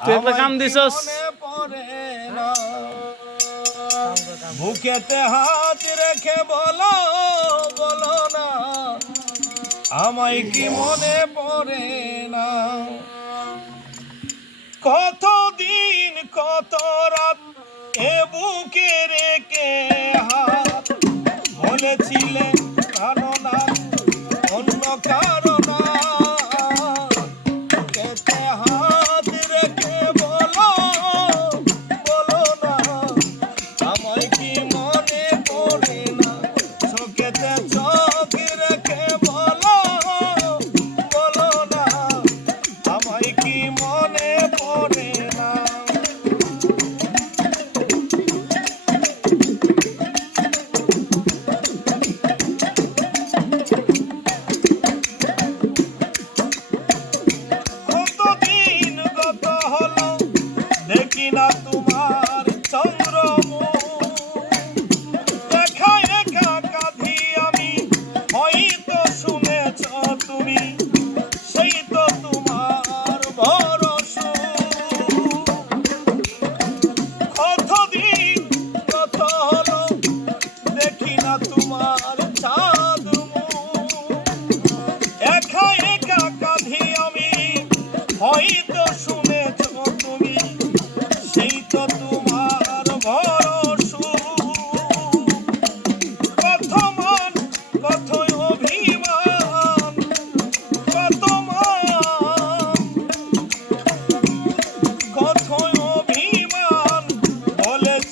তুই একটা কাম দিছস? বুকেতে হাত রেখে বলো বলো না। আমায় কি মনে পড়ে না? কতদিন কত রাত এ বুকে রেখে হাত? বলেছিলেন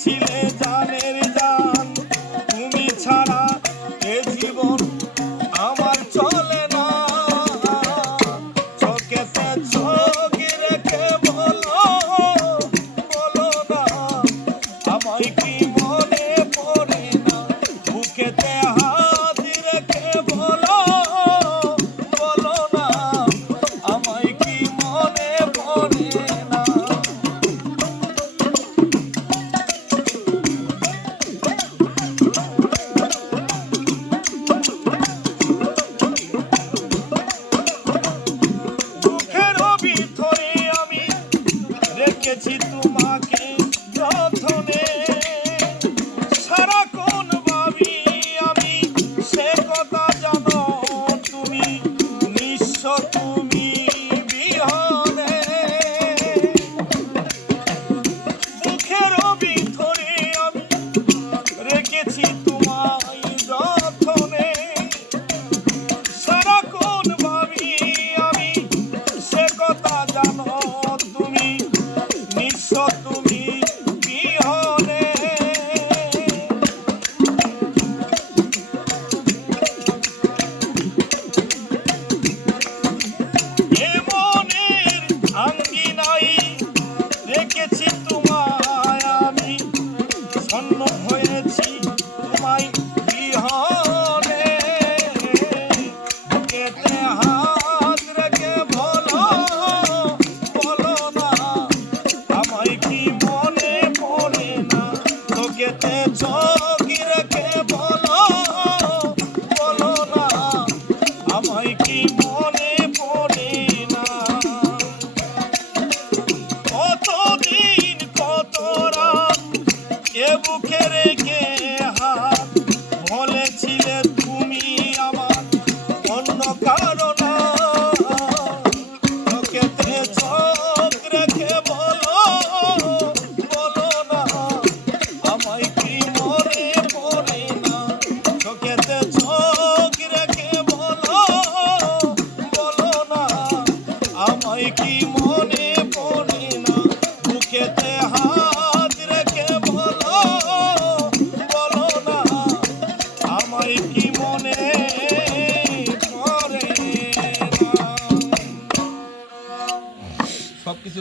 ছিল তোমাকে যতনে বুকে তুমি আমার অন্য বলো না, আমায় কি মনে পড়ে না? চোখেতে চোখ রেখে বলো না, আমায় কি কিছু